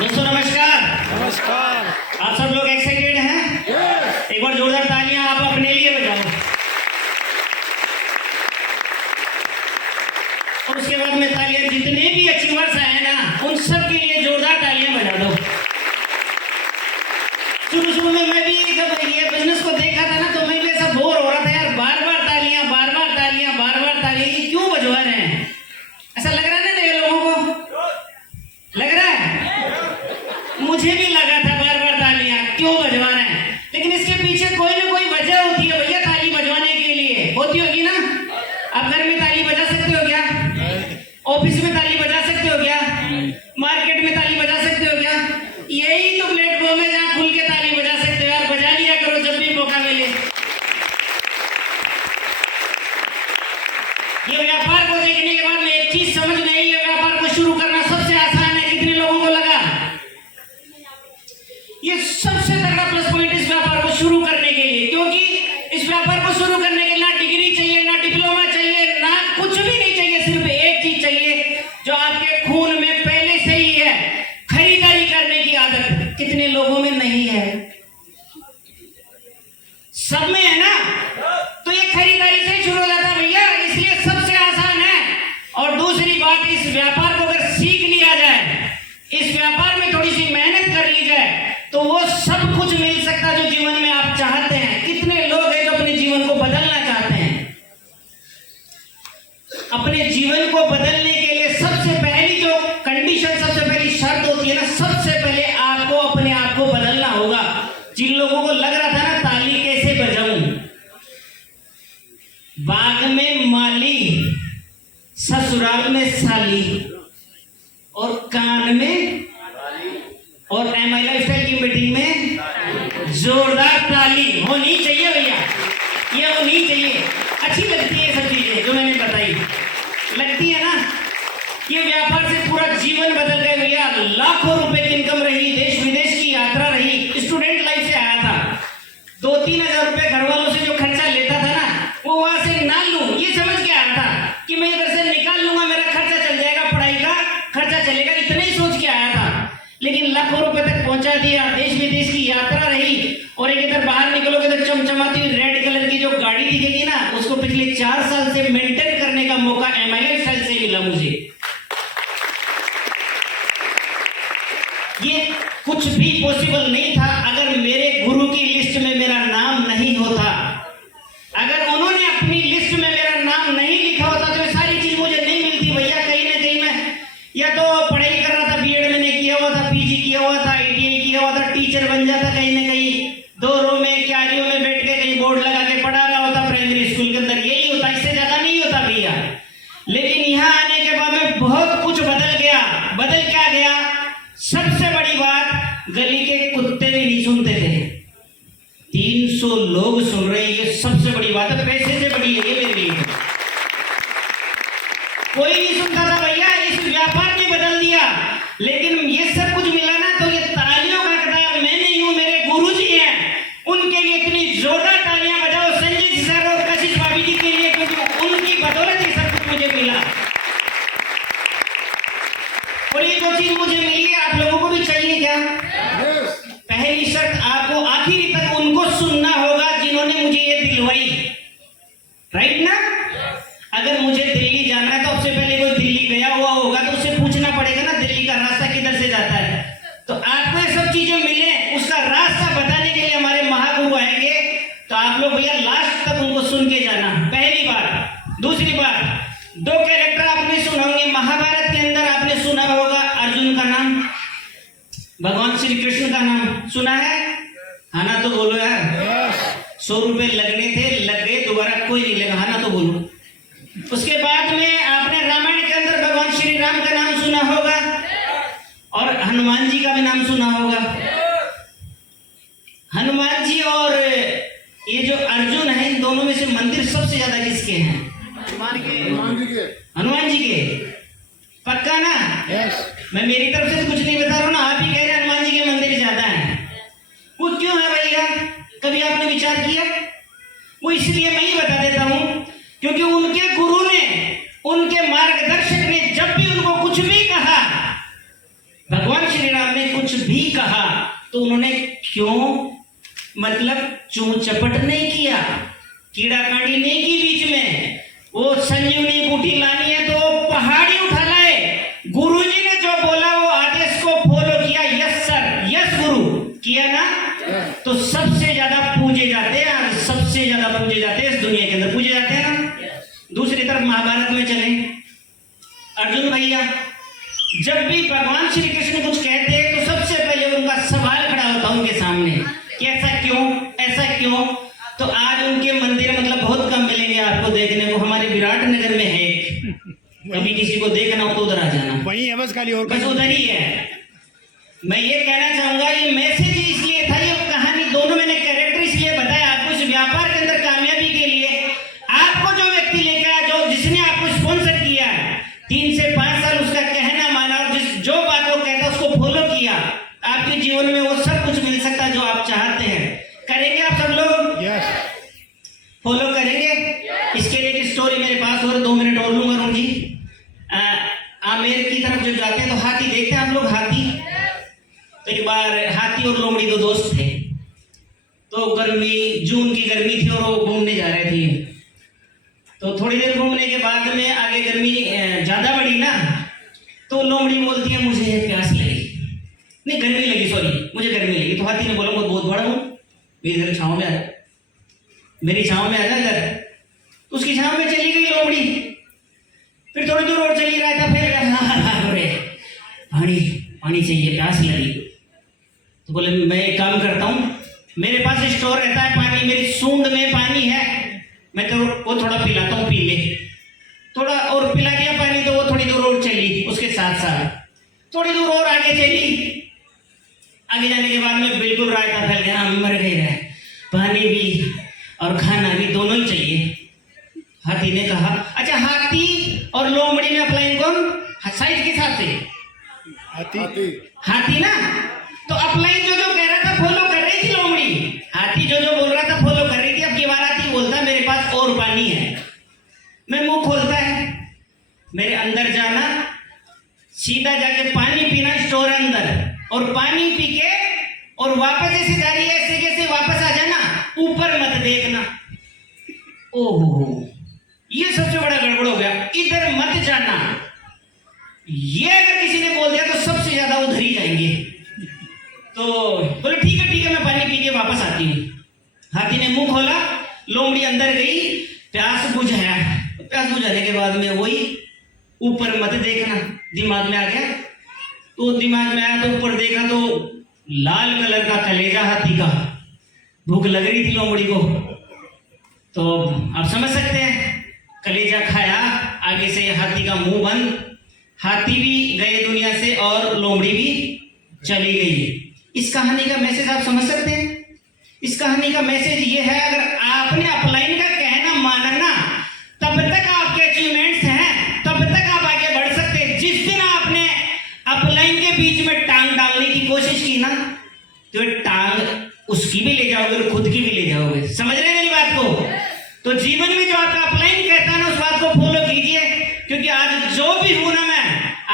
दोस्तों नमस्कार। नमस्कार। आप सब लोग एक्साइटेड हैं? एक बार जोरदार तालियां आप अपने लिए बजाओ। और उसके बाद में तालियां जितने भी अचीवर्स आए ना उन सब के लिए जोरदार तालियां बजा दो। शुरू में मैं भी जब ये बिजनेस को देखा था ना तो मैं भी ऐसा बोर हो रहा था यार, बार बार तालियां, बार बार तालियां, बार बार तालियां, ये क्यों बजवा रहे हैं? ऐसा लग रहा है ना ये लोगों को? लग रहा है? मुझे भी लगा था बार बार तालियां क्यों बजवा रहे हैं, लेकिन इसके पीछे कोई ना कोई वजह होती है भैया ताली बजवाने के लिए। होती होगी ना? आप घर में ताली बजा सकते हो क्या? ऑफिस में ताली बजा सकते हो क्या? मार्केट में ताली बजा सकते हो क्या? यही तो प्लेटफॉर्म है जहाँ खुल के ताली बजा सकते हो यार। बजा लिया करो जब भी मौका मिले। ये व्यापार को देखने के बाद में एक चीज समझ में आई, ये व्यापार को शुरू करना सबसे आसान है। कितने लोगों को लगा? ये सबसे तगड़ा प्लस पॉइंट इस व्यापार को शुरू करने के लिए, क्योंकि इस व्यापार को शुरू करने के लिए ना डिग्री चाहिए, ना डिप्लोमा चाहिए, ना कुछ भी नहीं चाहिए। सिर्फ एक चीज चाहिए जो आपके खून में पहले से ही है, खरीदारी करने की आदत। कितने लोगों में नहीं है? सब में है ना? तो ये खरीदारी से ही शुरू हो जाता है भैया, इसलिए सबसे आसान है। और दूसरी बात, इस व्यापार को अगर सीख लिया जाए, इस व्यापार में थोड़ी सी मेहनत कर ली जाए तो वो सब कुछ मिल सकता है जो जीवन में आप चाहते हैं। कितने लोग हैं जो अपने जीवन को बदलना चाहते हैं? अपने जीवन को बदलने के लिए सबसे पहली जो कंडीशन, सबसे पहली शर्त होती है ना, सबसे पहले आपको अपने आप को बदलना होगा। जिन लोगों को लग रहा था ना ताली कैसे बजाऊं, बाग में माली, ससुराल में साली और कान में, और MI लाइफस्टाइल की मीटिंग में जोरदार ताली होनी चाहिए भैया। ये होनी चाहिए। अच्छी लगती है ये सब चीजें जो मैंने बताई, लगती है ना? ये व्यापार से पूरा जीवन बदल गए भैया। लाखों रुपए की इनकम रही, देश विदेश की यात्रा रही। स्टूडेंट लाइफ से आया था, 2-3 हजार रुपए घर वालों से जो खर्चा लेता था ना, वो वहां से ना लूं ये समझ के आया था कि मैं इधर से निकाल लूंगा, मेरा खर्चा चल जाएगा, पढ़ाई का खर्चा चलेगा, इतना ही सोच के आया था। लेकिन लाखों रुपए तक पहुंचा दिया, देश विदेश की यात्रा रही। और एक इधर बाहर निकलोगे तो चमचमाती हुई रेड कलर की जो गाड़ी दिखेगी ना, उसको पिछले 4 साल से मेंटेन करने का मौका MI लाइफस्टाइल से मिला मुझे। ये कुछ भी पॉसिबल नहीं था अगर मेरे गुरु की लिस्ट में मेरा नाम नहीं होता। अगर उन्होंने अपनी लिस्ट में मेरा नाम नहीं लिखा होता तो ये सारी चीज मुझे नहीं मिलती भैया। कहीं ना कहीं मैं या तो पढ़ाई कर रहा था, B.Ed मैंने किया हुआ था, PG किया हुआ था, ITI किया हुआ था, टीचर बन जाता कहीं ना कहीं, 2 रो में क्यारियों में बैठ के कहीं बोर्ड लगा के पढ़ा रहा होता प्राइमरी स्कूल के अंदर। यही होता, इससे ज्यादा नहीं होता भैया। लेकिन यहाँ आने के बाद में बहुत कुछ बदल गया। बदल क्या गया? सबसे बड़ी बात, गली के कुत्ते भी नहीं सुनते थे, 300 लोग सुन रहे हैं। ये सबसे बड़ी बात है, पैसे से बड़ी है ये मेरे लिए। कोई नहीं सुनता था भैया, इस व्यापार ने बदल दिया। लेकिन ये सब कुछ मिला ना, तो ये तालियों का कतार मैं नहीं हूं, मेरे गुरुजी हैं। उनके लिए इतनी जोरदार तालियां बजाओ संजय जी सर और कशिश भाभी जी के लिए, क्योंकि उनकी बदौलत ये सब कुछ मुझे मिला। और ये जो चीज मुझे मिली है आप लोगों को भी चाहिए क्या? पहली शर्त, आपको आखिरी तक उनको सुनना होगा जिन्होंने मुझे ये दिलवाई। राइट ना? अगर मुझे दिल्ली जाना है तो सबसे पहले कोई दिल्ली गया हुआ होगा तो उससे पूछना पड़ेगा ना दिल्ली का रास्ता किधर से जाता है। तो आपको ये सब चीजें मिले, उसका रास्ता बताने के लिए हमारे महागुरु आएंगे, तो आप लोग भैया लास्ट तक उनको सुन के जाना। पहली बात। दूसरी बात, 2 कैरेक्टर आपने सुना होंगे महाभारत के अंदर। आपने सुना होगा अर्जुन का नाम, भगवान श्री कृष्ण का नाम सुना है? हाँ ना तो बोलो यार। 100 रुपए लगने थे, लग गए, दोबारा कोई नहीं लगा। हाँ ना तो बोलो। उसके बाद में आपने रामायण के अंदर भगवान श्री राम का नाम सुना होगा और हनुमान जी का भी नाम सुना होगा। हनुमान जी और ये जो अर्जुन है, इन दोनों में से मंदिर सबसे ज्यादा किसके हैं? हनुमान जी के। पक्का ना? मैं मेरी तरफ से कुछ नहीं बता रहा हूँ ना, आप ही कह रहे हैं हनुमान जी के मंदिर ज्यादा है। वो क्यों है भैया? कभी आपने विचार किया? वो इसलिए मैं ही बता देता हूं क्योंकि उनके गुरु ने, उनके मार्गदर्शक ने जब भी उनको कुछ भी कहा, भगवान श्री राम ने भी कहा तो उन्होंने क्यों मतलब चूं चपट नहीं किया, कीड़ा कांडी नहीं की बीच में। वो संजीवनी बूटी लानी है तो वो पहाड़ी उठा लाए। गुरुजी ने जो बोला वो आदेश को फॉलो किया। यस सर, यस गुरु, किया ना। तो सबसे ज्यादा पूजे जाते हैं, आज सबसे ज्यादा पूजे जाते हैं इस दुनिया के अंदर, पूजे जाते हैं ना। दूसरी तरफ महाभारत में चले, अर्जुन भैया जब भी भगवान श्री कृष्ण कुछ कहते हैं तो सबसे पहले उनका सवाल खड़ा होता है उनके सामने कि ऐसा क्यों, ऐसा क्यों। तो आज उनके मंदिर मतलब बहुत कम मिलेंगे आपको देखने को। हमारे विराट नगर में है, कभी किसी को देखना हो तो उधर आ जाना, वही है बस, खाली और बस उधर ही है। मैं ये कहना चाहूंगा, ये मैसेज इसलिए था, ये कहानी दोनों मैंने कैरेक्टर इसलिए बताया आपको, इस व्यापार के अंदर कामयाबी के लिए आपको जो व्यक्ति लेकर आया, जो जिसने आपको स्पॉन्सर किया है, 3 से 5 साल उसका कहना माना और जो बात वो कहता उसको फॉलो किया, आपके जीवन में वो सब कुछ मिल सकता है जो आप चाहते हैं। करेंगे आप सब लोग? यस। फॉलो करेंगे? इसके लिए एक स्टोरी मेरे पास और 2 मिनट और लूंगा रोन जी। आमेर की तरफ जो जाते हैं तो हाथी देखते हैं आप लोग, हाथी। तो एक बार हाथी और लोमड़ी 2 दोस्त थे। तो गर्मी, जून की गर्मी थी और वो घूमने जा रहे थे। तो थोड़ी देर घूमने के बाद में आगे गर्मी ज्यादा बढ़ी ना, तो लोमड़ी बोलती है मुझे प्यास लगी, नहीं गर्मी लगी, सॉरी मुझे गर्मी लगी। तो हाथी ने बोला मैं बहुत बड़ा हूँ, मेरी इधर छाँव में आ जा, मेरी छाँव में आ जा इधर। उसकी छाँव में चली गई लोमड़ी। फिर थोड़ी दूर और चली रहा था, फिर पानी पानी चाहिए, प्यास लगी। तो बोले मैं एक काम करता हूँ, मेरे पास स्टोर रहता है पानी, मेरी सूंड में पानी है, मैं तो वो थोड़ा पिलाता हूँ, पी ले। थोड़ा और पिला दिया पानी, तो वो थोड़ी दूर और चली उसके साथ साथ। थोड़ी दूर और आगे चली, आगे जाने के बाद में बिल्कुल रायता फैल गया, हम मर गए हैं, पानी भी और खाना भी दोनों ही चाहिए। हाथी ने कहा अच्छा हाथी और लोमड़ी में अपलाइन कौन, साइज के हिसाब से हाथी ना। तो अपलाइन जो कह रहा था फॉलो कर रही थी लोमड़ी, हाथी जो बोल रहा था फॉलो कर रही थी। अब की बार हाथी बोलता है मेरे पास और पानी है। मैं मुंह खोलता है, मेरे अंदर जाना, सीधा जाके पानी पीना स्टोर अंदर, और पानी पी के और वापस ऐसे जा रही है, ऐसे कैसे वापस आ जाना, ऊपर मत देखना। ओहो ये सबसे बड़ा गड़बड़ हो गया, इधर मत जाना। ये अगर किसी ने बोल दिया तो सबसे ज्यादा उधर ही जाएंगे। तो बोले ठीक है मैं पानी पी के वापस आती हूँ। हाथी ने मुंह खोला, लोमड़ी अंदर गई, प्यास बुझाया। प्यास बुझाने के बाद में वही ऊपर मत देखना दिमाग में आ गया। तो दिमाग में आया तो ऊपर देखा तो लाल कलर का कलेजा हाथी का। भूख लग रही थी लोमड़ी को, तो आप समझ सकते हैं, कलेजा खाया, आगे से हाथी का मुंह बंद। हाथी भी गए दुनिया से और लोमड़ी भी चली गई। इस कहानी का मैसेज आप समझ सकते हैं? इस कहानी का मैसेज ये है, अगर आपने अपलाइन का कहना माना ना, तब तक आपके अचीवमेंट्स हैं, तब तक आप आगे बढ़ सकते हैं। जिस दिन आपने अपलाइन के बीच में टांग डालने की कोशिश की ना, तो टांग उसकी भी ले जाओगे और खुद की भी ले जाओगे। समझ रहे हैं मेरी बात को? तो जीवन में जो आपका अपलाइन कहता है ना, उस बात को फॉलो कीजिए। क्योंकि आज जो भी हूं ना, मैं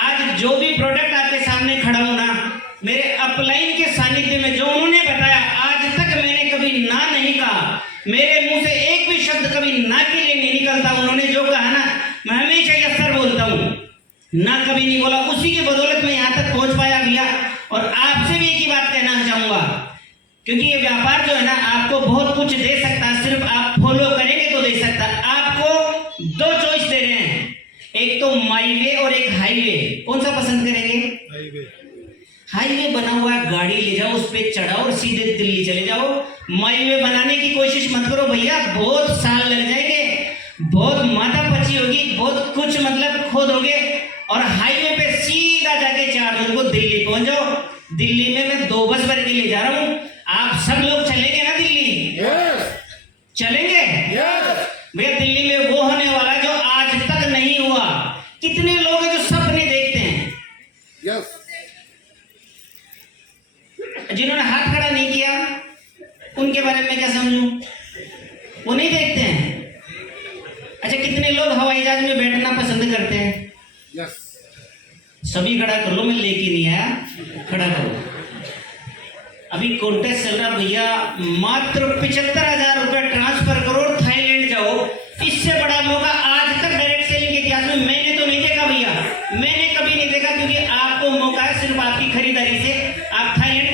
आज जो भी प्रोडक्ट आपके सामने खड़ा हूं ना, मेरे अपलाइन के सानिध्य में जो उन्होंने बताया, आज तक मैंने कभी ना नहीं कहा, मेरे मुंह से एक भी शब्द कभी ना के लिए नहीं निकलता। उन्होंने जो कहा ना, मैं हमेशा यस सर बोलता हूं, ना कभी नहीं बोला। उसी की बदौलत मैं यहाँ तक पहुंच पाया भैया। और आपसे भी एक ही बात कहना चाहूंगा, क्योंकि ये व्यापार जो है ना आपको बहुत कुछ दे सकता है, सिर्फ आप फॉलो करेंगे तो दे सकता है। आपको 2 चॉइस दे रहे हैं, एक तो माई वे और एक हाईवे। कौन सा पसंद करेंगे? हाईवे बना हुआ गाड़ी ले जाओ, उस पर चढ़ाओ और सीधे दिल्ली चले जाओ। माई वे बनाने की कोशिश मत करो भैया, बहुत साल लग जाएंगे, बहुत माथापच्ची होगी, बहुत कुछ मतलब खोदोगे। और हाईवे पे सीधा जाके 4 दिन को दिल्ली पहुंच जाओ। दिल्ली में मैं 2 बस भर के ले जा रहा हूँ, आप सब लोग चलेंगे ना दिल्ली? चलेंगे भैया। दिल्ली में वो होने वाला जो आज तक नहीं हुआ। कितने लोग हैं जो सपने देखते हैं, जिन्होंने हाथ खड़ा नहीं किया, उनके बारे में क्या समझूं? वो नहीं देखते हैं। अच्छा कितने लोग हवाई जहाज में बैठना पसंद करते हैं? सभी खड़ा कर लो, मैं लेके नहीं आया, खड़ा करो। अभी कॉन्टेस्ट चल रहा भैया, मात्र 75,000 रुपए ट्रांसफर करो और थाईलैंड जाओ। इससे बड़ा मौका आज तक डायरेक्ट सेलिंग के इतिहास में मैंने तो नहीं देखा भैया, मैंने कभी नहीं देखा, क्योंकि आपको मौका है सिर्फ आपकी खरीदारी से आप थाईलैंड